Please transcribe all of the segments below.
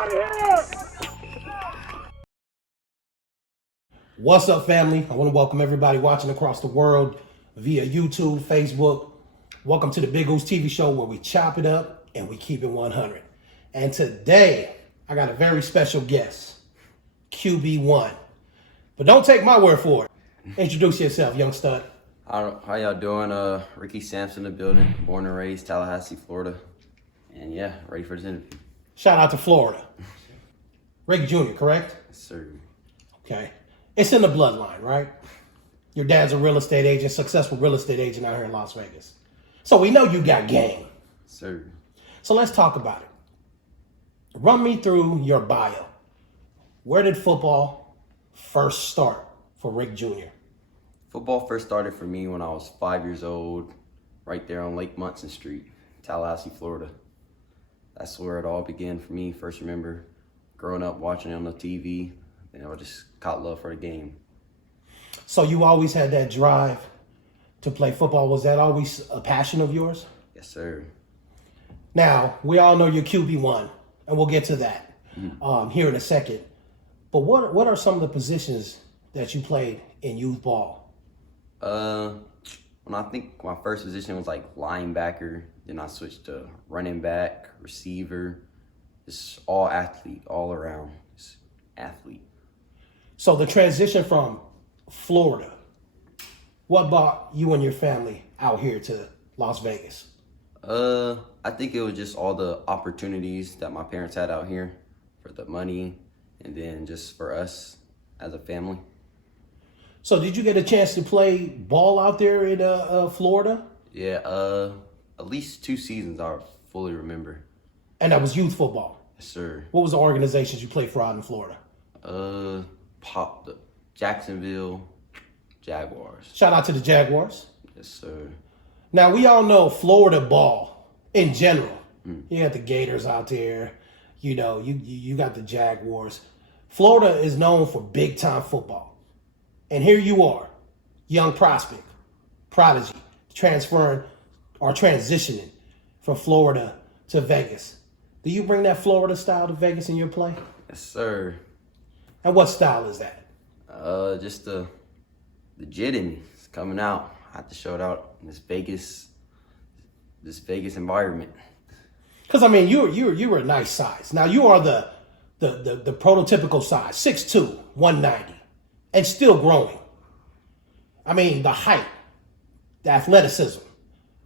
out of here! What's up, family? I want to welcome everybody watching across the world via YouTube, Facebook. Welcome to the Big Goose TV show where we chop it up and we keep it 100. And today, I got a very special guest, QB1. But don't take my word for it. Introduce yourself, young stud. How y'all doing? Ricky Sampson in the building, born and raised Tallahassee, Florida. And yeah, ready for this interview. Shout out to Florida. Rick Jr., correct? Yes, sir. Okay. It's in the bloodline, right? Your dad's a real estate agent, successful real estate agent out here in Las Vegas. So we know you got game. Sir. So let's talk about it. Run me through your bio. Where did football first start for Rick Jr.? Football first started for me when I was 5 years old, right there on Lake Munson Street, Tallahassee, Florida. That's where it all began for me. First remember growing up watching it on the TV, and I just caught love for the game. So you always had that drive to play football. Was that always a passion of yours? Yes, sir. Now, we all know you're QB1, and we'll get to that here in a second. But what are some of the positions that you played in youth ball? When I think my first position was like linebacker, then I switched to running back, receiver, just all athlete, all around, just athlete. So the transition from Florida, what brought you and your family out here to Las Vegas? I think it was just all the opportunities that my parents had out here for the money and then just for us as a family. So did you get a chance to play ball out there in Florida? Yeah, at least 2 seasons I fully remember. And that was youth football? Yes, sir. What was the organizations you played for out in Florida? The Jacksonville Jaguars. Shout out to the Jaguars. Yes, sir. Now, we all know Florida ball in general. You got the Gators out there. You know, you got the Jaguars. Florida is known for big-time football. And here you are, young prospect, prodigy, transferring or transitioning from Florida to Vegas. Do you bring that Florida style to Vegas in your play? Yes, sir. And what style is that? Just the legit in me. It's coming out. I have to show it out in this Vegas environment. Because I mean, you were a nice size. Now you are the prototypical size, 6'2", 190, and still growing. I mean, the height, the athleticism,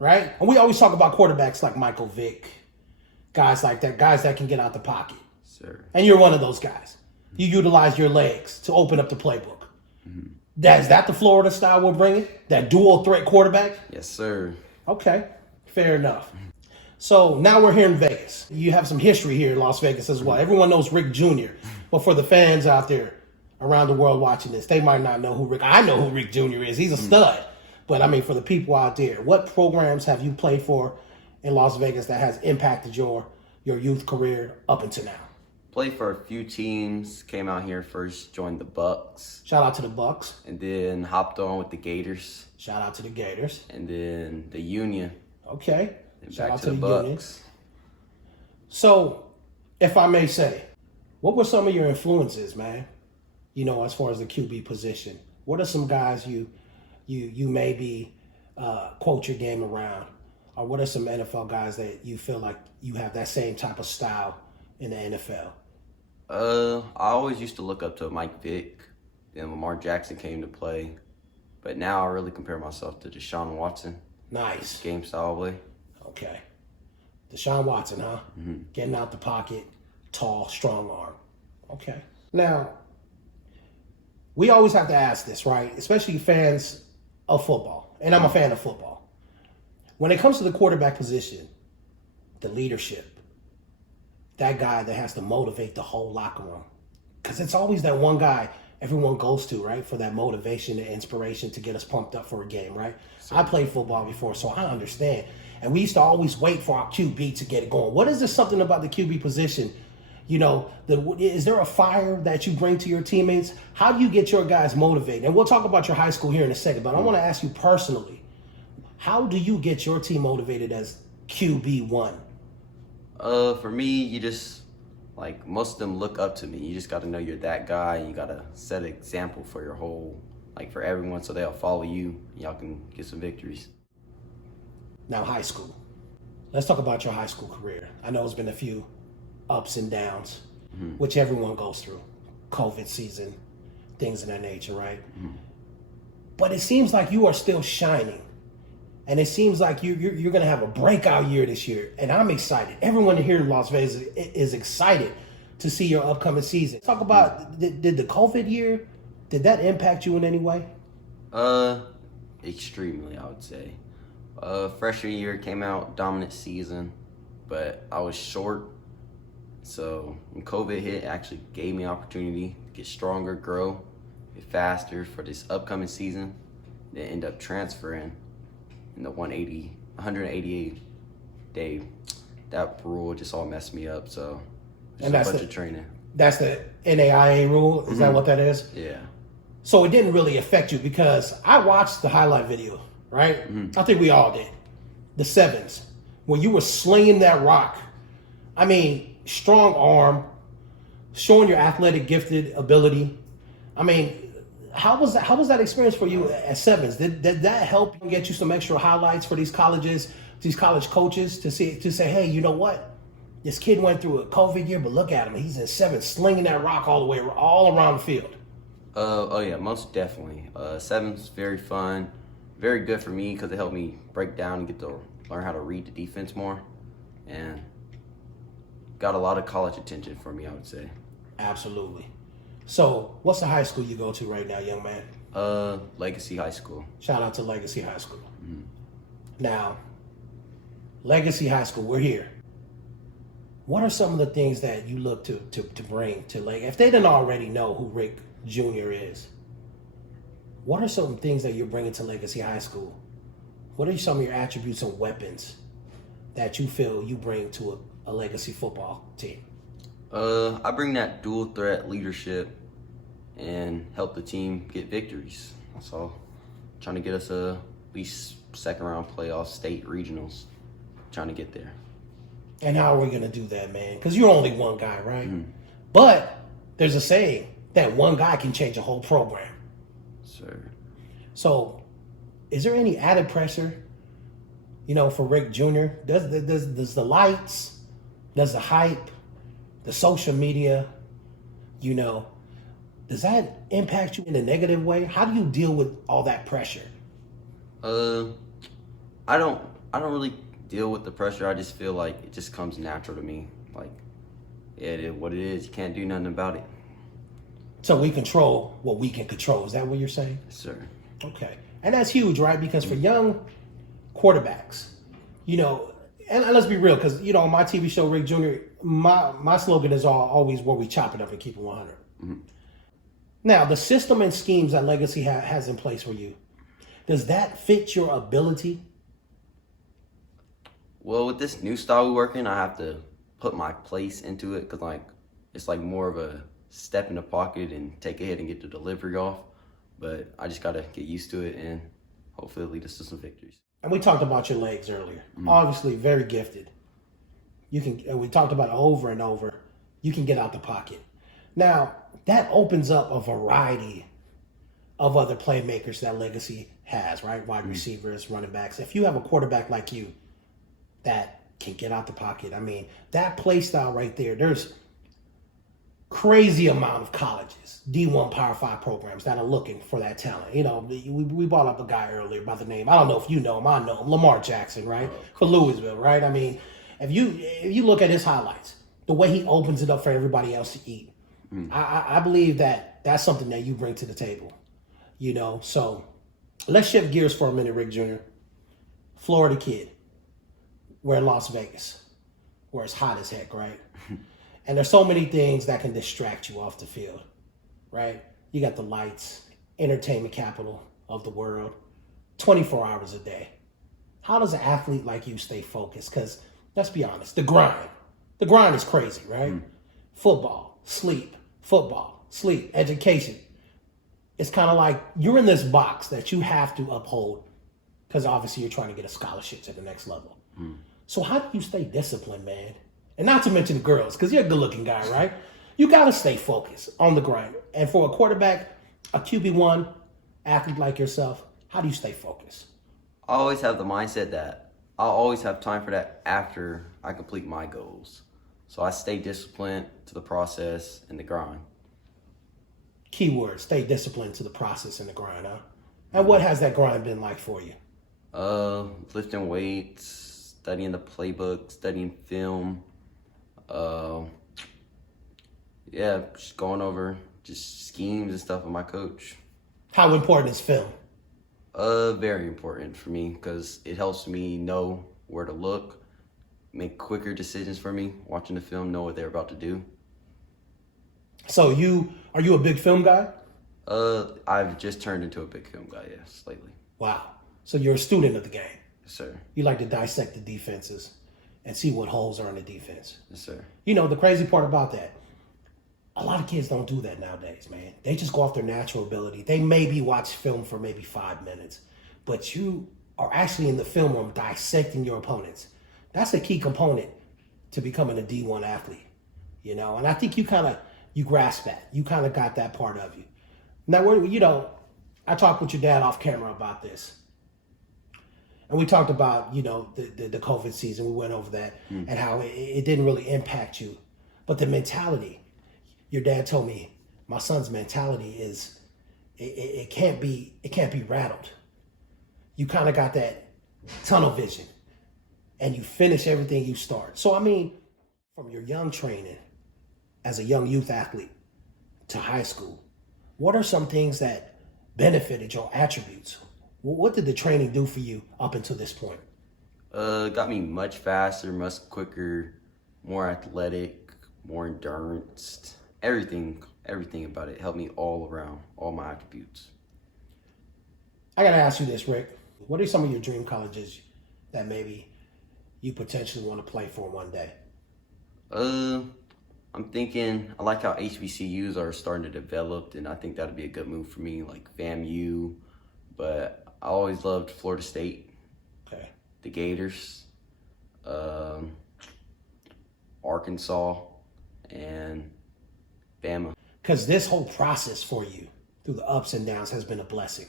right? And we always talk about quarterbacks like Michael Vick, guys like that, guys that can get out the pocket. Sir. And you're one of those guys. You utilize your legs to open up the playbook. Is that the Florida style we're bringing? That dual threat quarterback? Yes, sir. Okay, fair enough. So now we're here in Vegas. You have some history here in Las Vegas as well. Everyone knows Rick Jr., but for the fans out there around the world watching this, they might not know who Rick. I know who Rick Jr. is. He's a stud. But I mean, for the people out there, what programs have you played for in Las Vegas that has impacted your youth career up until now? Played for a few teams, came out here first, joined the Bucks. Shout out to the Bucks. And then hopped on with the Gators. Shout out to the Gators. And then the Union. Okay. And Shout back out to the Union. Bucks. So, if I may say, what were some of your influences, man? You know, as far as the QB position, what are some guys you maybe quote your game around, or what are some NFL guys that you feel like you have that same type of style in the NFL? I always used to look up to Mike Vick. Then Lamar Jackson came to play, but now I really compare myself to Deshaun Watson. Nice. Game style way. Okay. Deshaun Watson, huh? Getting out the pocket, tall, strong arm. Okay. Now, we always have to ask this, right? Especially fans of football. And I'm a fan of football. When it comes to the quarterback position, the leadership, that guy that has to motivate the whole locker room. Because it's always that one guy everyone goes to, right? For that motivation and inspiration to get us pumped up for a game, right? So, I played football before, so I understand. And we used to always wait for our QB to get it going. What is this something about the QB position? You know, is there a fire that you bring to your teammates? How do you get your guys motivated? And we'll talk about your high school here in a second, but I want to ask you personally, how do you get your team motivated as QB1? For me, you just like most of them look up to me. You just got to know you're that guy, and you got to set an example for your whole, like for everyone, so they'll follow you. Y'all can get some victories. Now, high school. Let's talk about your high school career. I know it's been a few ups and downs, which everyone goes through. COVID season, things of that nature, right? But it seems like you are still shining. And it seems like you're going to have a breakout year this year. And I'm excited. Everyone here in Las Vegas is excited to see your upcoming season. Talk about, did the COVID year, did that impact you in any way? Extremely, I would say. Freshman year came out, dominant season, but I was short. So when COVID hit, it actually gave me opportunity to get stronger, grow, get faster for this upcoming season. Then end up transferring in the 188 day. That rule just all messed me up. So just a bunch of training. That's the NAIA rule? Is that what that is? Yeah. So it didn't really affect you because I watched the highlight video, right? I think we all did. The sevens, when you were slinging that rock. I mean, strong arm, showing your athletic gifted ability. I mean, how was that experience for you at sevens? Did that help get you some extra highlights for these colleges, these college coaches to say, hey, you know what? This kid went through a COVID year, but look at him. He's in sevens, slinging that rock all around the field. Oh yeah, most definitely. Sevens very fun, very good for me because it helped me break down and get to learn how to read the defense more, and got a lot of college attention for me, I would say. Absolutely. So, what's the high school you go to right now, young man? Legacy High School. Shout out to Legacy High School. Now, Legacy High School, we're here. What are some of the things that you look to bring to Legacy? If they didn't already know who Rick Jr. is, what are some things that you're bringing to Legacy High School? What are some of your attributes and weapons that you feel you bring to a Legacy football team? I bring that dual threat leadership and help the team get victories. That's all. Trying to get us at least second round playoffs, state regionals. Trying to get there. And how are we going to do that, man? Because you're only one guy, right? But there's a saying that one guy can change a whole program. Sir. So is there any added pressure, for Rick Jr.? Does the lights, does the hype, the social media, does that impact you in a negative way? How do you deal with all that pressure? I don't really deal with the pressure. I just feel like it just comes natural to me. Like, yeah, it is what it is. You can't do nothing about it. So we control what we can control. Is that what you're saying? Yes, sir. Okay. And that's huge, right? Because for young quarterbacks, and let's be real, because, on my TV show, Rick Jr., my slogan is always where we chop it up and keep it 100. Now, the system and schemes that Legacy has in place for you, does that fit your ability? Well, with this new style we work in, I have to put my place into it because, it's more of a step in the pocket and take a hit and get the delivery off. But I just got to get used to it and hopefully lead us to some victories. And we talked about your legs earlier. Obviously, very gifted. And we talked about it over and over. You can get out the pocket. Now, that opens up a variety of other playmakers that Legacy has, right? Wide receivers, running backs. If you have a quarterback like you that can get out the pocket, I mean, that play style right there, there's crazy amount of colleges, D1 Power 5 programs that are looking for that talent. We brought up a guy earlier by the name, I don't know if you know him, I know him, Lamar Jackson, right? For Louisville, right? I mean, if you look at his highlights, the way he opens it up for everybody else to eat, I believe that's something that you bring to the table, So let's shift gears for a minute, Rick Jr. Florida kid. We're in Las Vegas, where it's hot as heck, right? And there's so many things that can distract you off the field, right? You got the lights, entertainment capital of the world, 24 hours a day. How does an athlete like you stay focused? Because let's be honest, the grind is crazy, right? Football, sleep, education. It's kind of like you're in this box that you have to uphold because obviously you're trying to get a scholarship to the next level. So how do you stay disciplined, man? And not to mention girls, because you're a good-looking guy, right? You got to stay focused on the grind. And for a quarterback, a QB1 athlete like yourself, how do you stay focused? I always have the mindset that I'll always have time for that after I complete my goals. So I stay disciplined to the process and the grind. Keyword, stay disciplined to the process and the grind, huh? And what has that grind been like for you? Lifting weights, studying the playbook, studying film. Yeah, just going over just schemes and stuff with my coach. How important is film? Very important for me because it helps me know where to look, make quicker decisions for me, watching the film, know what they're about to do. So are you a big film guy? I've just turned into a big film guy, yes, lately. Wow. So you're a student of the game. Yes, sir. You like to dissect the defenses and see what holes are in the defense. Yes, sir. You know, the crazy part about that, a lot of kids don't do that nowadays, man. They just go off their natural ability. They maybe watch film for maybe 5 minutes, but you are actually in the film room dissecting your opponents. That's a key component to becoming a D1 athlete, you know? And I think you grasp that. You kind of got that part of you. Now, I talked with your dad off camera about this. And we talked about, the COVID season. We went over that and how it didn't really impact you. But the mentality, your dad told me, my son's mentality is, it can't be rattled. You kind of got that tunnel vision and you finish everything you start. So, I mean, from your young training as a young youth athlete to high school, what are some things that benefited your attributes? What did the training do for you up until this point? Got me much faster, much quicker, more athletic, more endurance. Everything about it helped me all around, all my attributes. I gotta ask you this, Rick. What are some of your dream colleges that maybe you potentially want to play for one day? I'm thinking, I like how HBCUs are starting to develop, and I think that'd be a good move for me, like FAMU, but I always loved Florida State, okay, the Gators, Arkansas, and Bama. Because this whole process for you through the ups and downs has been a blessing,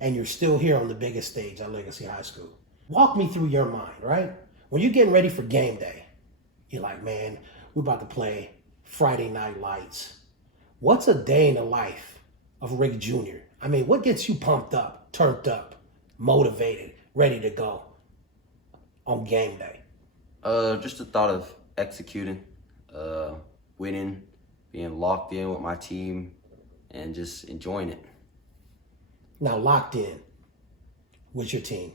and you're still here on the biggest stage at Legacy High School. Walk me through your mind, right? When you're getting ready for game day, you're like, man, we're about to play Friday Night Lights. What's a day in the life of Rick Jr.? I mean, what gets you pumped up, turned up, motivated, ready to go on game day? Just the thought of executing, winning, being locked in with my team, and just enjoying it. Now, locked in with your team.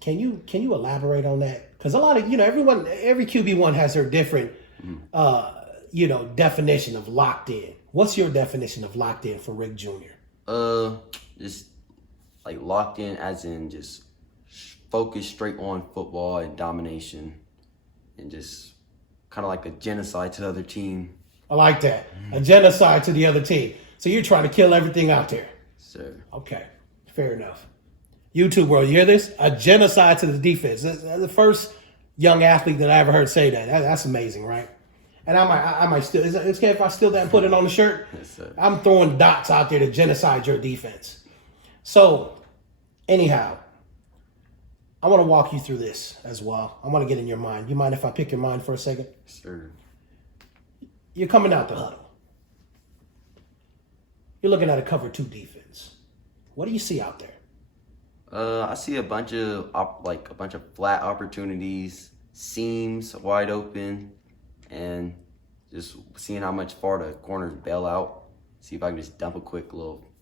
Can you elaborate on that? Because a lot of, every QB1 has their different, definition of locked in. What's your definition of locked in for Rick Jr.? Just like locked in as in just focused straight on football and domination and just kind of like a genocide to the other team. I like that. A genocide to the other team. So you're trying to kill everything out there. Sir. Okay, fair enough. YouTube world, you hear this? A genocide to the defense. That's the first young athlete that I ever heard say that. That's amazing, right? And I might steal. Is it okay if I steal that and put it on the shirt? Yes, sir. I'm throwing dots out there to genocide your defense. So, anyhow, I want to walk you through this as well. I want to get in your mind. You mind if I pick your mind for a second? Sir. You're coming out the huddle. You're looking at a cover 2 defense. What do you see out there? I see a bunch of flat opportunities, seams wide open, and just seeing how much far the corners bail out. See if I can just dump a quick little,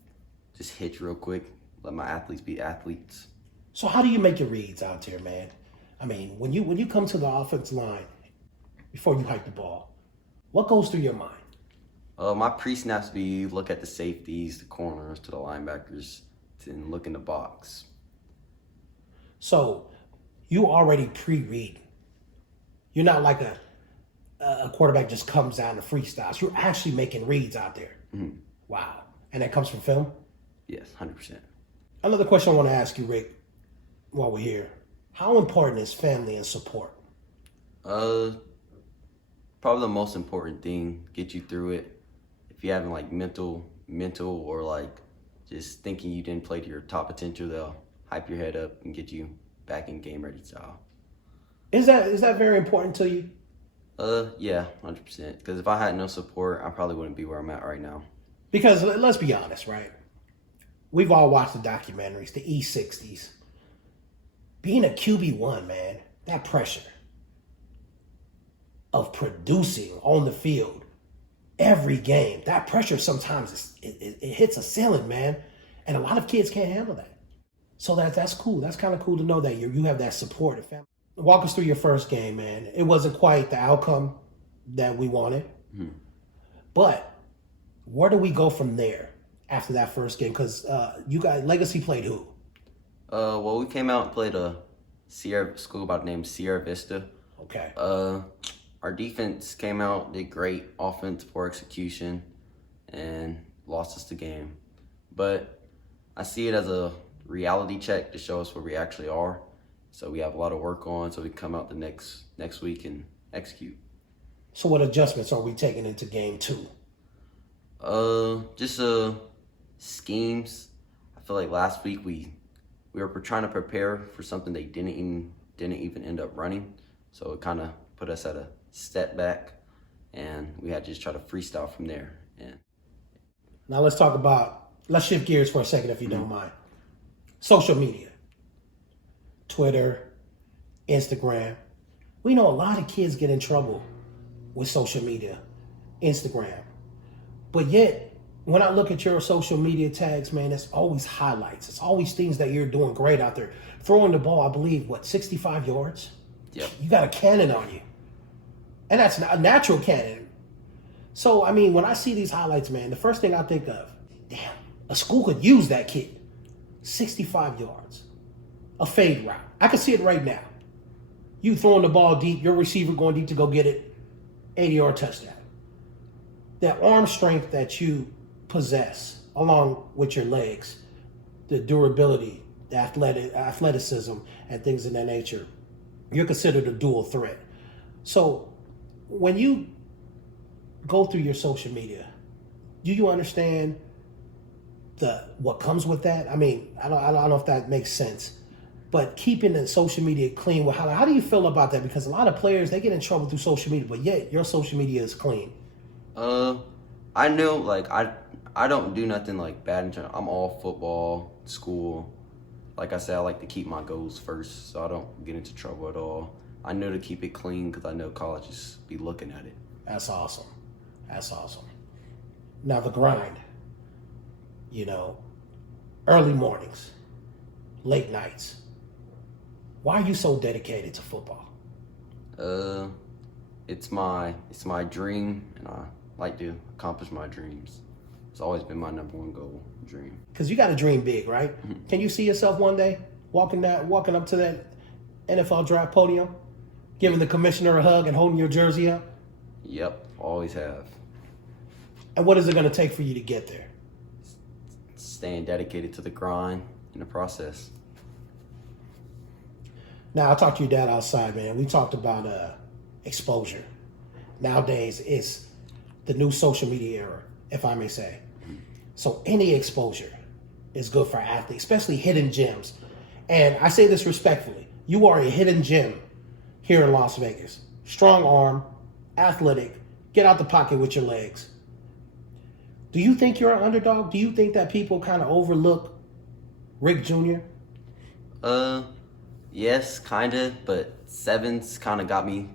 just hitch real quick. Let my athletes be athletes. So how do you make your reads out there, man? I mean, when you come to the offensive line before you hike the ball, what goes through your mind? My pre-snaps be look at the safeties, the corners, to the linebackers, and look in the box. So you already pre-read. You're not like a quarterback just comes out and freestyles. You're actually making reads out there. Mm-hmm. Wow. And that comes from film? Yes, 100%. Another question I want to ask you, Rick, while we're here. How important is family and support? probably the most important thing, get you through it. If you're having like mental or like just thinking you didn't play to your top potential, they'll hype your head up and get you back in game ready style. Is that very important to you? Yeah, 100%. Because if I had no support, I probably wouldn't be where I'm at right now. Because let's be honest, right? We've all watched the documentaries, the E60s. Being a QB1, man, that pressure of producing on the field every game, that pressure sometimes it hits a ceiling, man. And a lot of kids can't handle that. So that's cool. That's kind of cool to know that you have that support and family. Walk us through your first game, man. It wasn't quite the outcome that we wanted. Mm-hmm. But where do we go from there after that first game? Because you guys, Legacy played who? Well, we came out and played a school by the name Sierra Vista. Okay. Our defense came out, did great, offense, poor execution, and lost us the game. But I see it as a reality check to show us where we actually are. So we have a lot of work on, so we can come out the next week and execute. So what adjustments are we taking into game 2? Just schemes. I feel like last week we were trying to prepare for something they didn't even end up running. So it kind of put us at a step back, and we had to just try to freestyle from there. And now let's shift gears for a second, if you don't mind. Social media. Twitter, Instagram. We know a lot of kids get in trouble with social media, Instagram. But yet, when I look at your social media tags, man, it's always highlights. It's always things that you're doing great out there. Throwing the ball, I believe, 65 yards? Yep. You got a cannon on you. And that's a natural cannon. So, I mean, when I see these highlights, man, the first thing I think of, damn, a school could use that kid. 65 yards. A fade route. I can see it right now. You throwing the ball deep, your receiver going deep to go get it, 80-yard touchdown. That arm strength that you possess, along with your legs, the durability, the athleticism, and things of that nature, you're considered a dual threat. So when you go through your social media, do you understand what comes with that? I mean, I don't know if that makes sense. But keeping the social media clean, how do you feel about that? Because a lot of players, they get in trouble through social media, but yet your social media is clean. I know, like, I don't do nothing like bad in general. I'm all football, school. Like I said, I like to keep my goals first, so I don't get into trouble at all. I know to keep it clean because I know colleges be looking at it. That's awesome. That's awesome. Now the grind, early mornings, late nights. Why are you so dedicated to football? It's my dream, and I like to accomplish my dreams. It's always been my number one goal, dream. Because you got to dream big, right? Mm-hmm. Can you see yourself one day walking up to that NFL draft podium, giving the commissioner a hug and holding your jersey up? Yep, always have. And what is it going to take for you to get there? Staying dedicated to the grind in the process. Now, I talked to your dad outside, man. We talked about exposure. Nowadays, it's the new social media era, if I may say. So any exposure is good for athletes, especially hidden gems. And I say this respectfully. You are a hidden gem here in Las Vegas. Strong arm, athletic, get out the pocket with your legs. Do you think you're an underdog? Do you think that people kind of overlook Rick Jr.? Yes, kind of, but Sevens kind of got me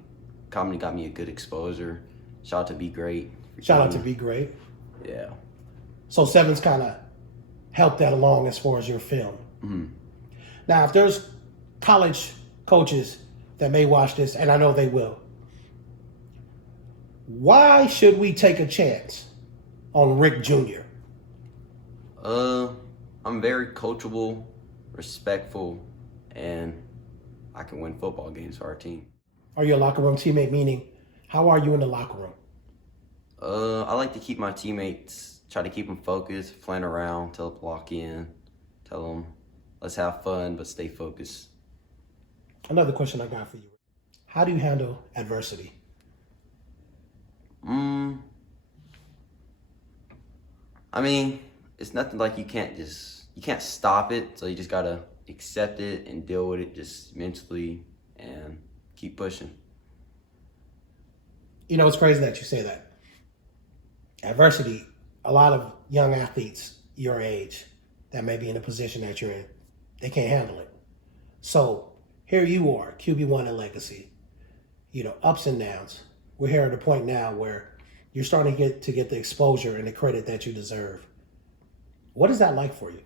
a good exposure. Shout out to Be Great. Shout out to Be Great. Yeah. So Sevens kind of helped that along as far as your film. Mm-hmm. Now, if there's college coaches that may watch this, and I know they will, why should we take a chance on Rick Jr.? I'm very coachable, respectful, and I can win football games for our team. Are you a locker room teammate? Meaning, how are you in the locker room? I like to keep my teammates, try to keep them focused, playing around, tell them to lock in, tell them let's have fun, but stay focused. Another question I got for you. How do you handle adversity? I mean, it's nothing like you can't stop it. So you just gotta accept it and deal with it just mentally and keep pushing. You know, it's crazy that you say that. Adversity, a lot of young athletes your age that may be in the position that you're in, they can't handle it. So here you are, QB1 and legacy, you know, ups and downs. We're here at a point now where you're starting to get the exposure and the credit that you deserve. What is that like for you?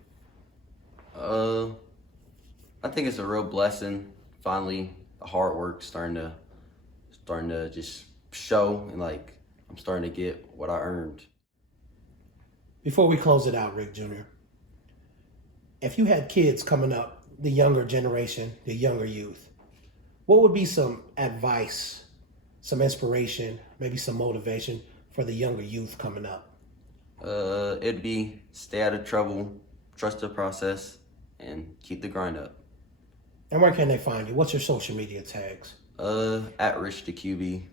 I think it's a real blessing. Finally, the hard work starting to just show, and like I'm starting to get what I earned. Before we close it out, Rick Jr., if you had kids coming up, the younger generation, the younger youth, what would be some advice, some inspiration, maybe some motivation for the younger youth coming up? It'd be stay out of trouble, trust the process, and keep the grind up. And where can they find you? What's your social media tags? At Rich the QB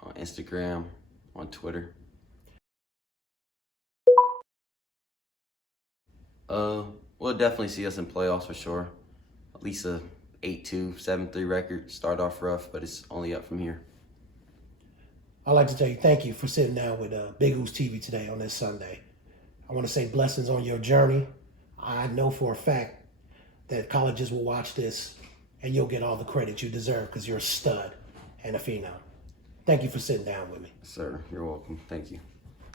on Instagram, on Twitter. We'll definitely see us in playoffs for sure. At least a 8-2, 7-3 record. Start off rough, but it's only up from here. I'd like to tell you thank you for sitting down with Big Oo's TV today on this Sunday. I want to say blessings on your journey. I know for a fact that colleges will watch this and you'll get all the credit you deserve because you're a stud and a phenom. Thank you for sitting down with me. Sir, you're welcome. Thank you.